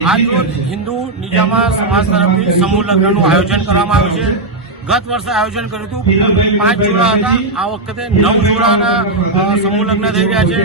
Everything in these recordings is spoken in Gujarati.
આજરોજ હિન્દુ નિજામા સમાજ તરફથી સમૂહ લગ્નનું આયોજન કરવામાં આવ્યું છે. ગત વર્ષે આયોજન કર્યું હતું. પાંચ જોડા હતા. આ વખતે નવ જોડાના સમૂહ લગ્ન થઈ રહ્યા છે.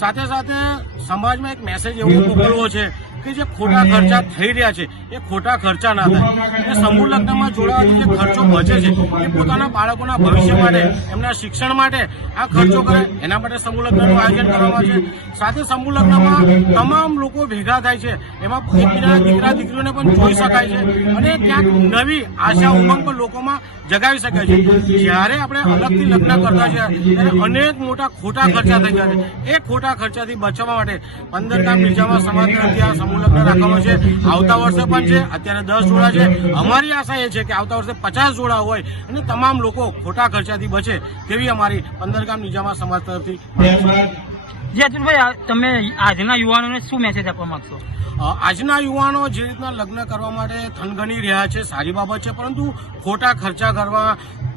સાથે સાથે સમાજમાં એક મેસેજ એવો મોકલવો છે કે જે ખોટા ખર્ચા થઈ રહ્યા છે એ ખોટા ખર્ચા ના થાય. એ સમૂહ લગ્નમાં જોડાવાથી જે ખર્ચો બચે છે એ પોતાના બાળકોના ભવિષ્ય માટે એમના શિક્ષણ માટે આ ખર્ચો કરે એના માટે સમૂહ લગ્નનું આયોજન કરવામાં આવે છે. સાથે સમૂહ લગ્નમાં તમામ લોકો ભેગા થાય છે. એમાં એકબીજાના દીકરા દીકરીઓને પણ જોઈ શકાય છે. અને ત્યાં નવી આશા ઉમંગ પણ લોકોમાં જગાવી શકે છે. જ્યારે આપણે અલગથી લગ્ન કરતા છે ત્યારે અનેક મોટા ખોટા ખર્ચા થઈ ગયા છે. એ ખોટા ખર્ચાથી બચવા માટે પંદર ગામ બીજામાં સમાજ ત્યાં સમૂહ લગ્ન રાખવામાં છે. આવતા વર્ષે પણ છે, અત્યારે દસ જોડા છે. અમારી આશા એ છે કે આવતા વર્ષે પચાસ જોડા હોય અને તમામ લોકો ખોટા ખર્ચાથી બચે તેવી અમારી પંદર ગામ નિજામા સમાજ તરફથી તમે આજના યુવાનોને શું મેસેજ આપવા માંગશો? આજના યુવાનો જે રીતના લગ્ન કરવા માટે થનગણી રહ્યા છે, સારી બાબત છે, પરંતુ ખોટા ખર્ચા કરવા,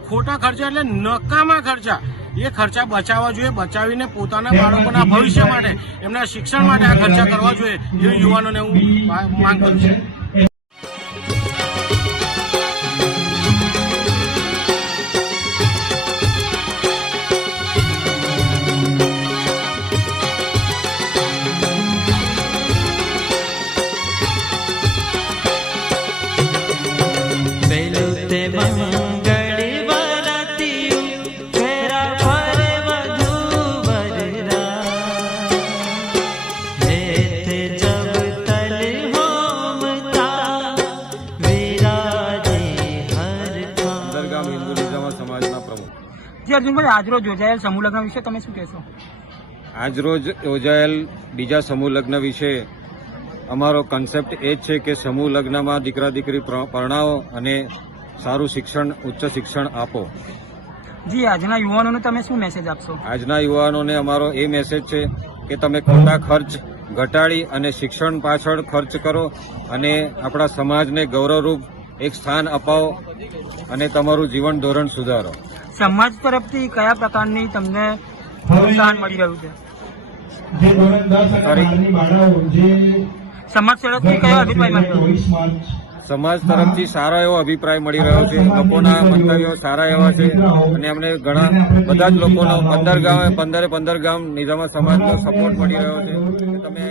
ખોટા ખર્ચા એટલે નકામા ખર્ચા. એ ખર્ચા બચાવવા જોઈએ, બચાવીને પોતાના બાળકોના ભવિષ્ય માટે, એમના શિક્ષણ માટે આ ખર્ચા કરવા જોઈએ. એ યુવાનોને હું માંગ કરું છું. અંતરગામ હિન્દુ સમાજના પ્રમુખ. જી અર્જુનભાઈ આજરોજ યોજાયેલ સમૂહ લગ્ન વિશે તમે શું કહેશો? આજરોજ યોજાયેલ બીજા સમૂહ લગ્ન વિશે અમારો કન્સેપ્ટ એ જ છે કે સમૂહ લગ્નમાં દીકરા દીકરી પરણાવો અને સારું શિક્ષણ ઉચ્ચ શિક્ષણ આપો. જી આજના યુવાનોને તમે શું મેસેજ આપશો? આજના યુવાનોને અમારો એ મેસેજ છે કે તમે ખોટા ખર્ચ ઘટાડી અને શિક્ષણ પાછળ ખર્ચ કરો અને આપણા સમાજને ગૌરવરૂપ એક સ્થાન અપાવો અને તમારું જીવન ધોરણ સુધારો. સમાજ તરફથી કયા પ્રકારની તમને પ્રોત્સાહન મળી રહ્યું છે? સમાજ તરફથી કયો અભિપ્રાય મળી રહ્યો સમાજ તરફથી સારો એવો અભિપ્રાય મળી રહ્યો છે. લોકોના મંતવ્યો સારા એવા છે. અને અમને ઘણા બધા જ લોકોનો પંદર ગામ પંદરે પંદર ગામ નિઝામા સમાજનો સપોર્ટ મળી રહ્યો છે. તમે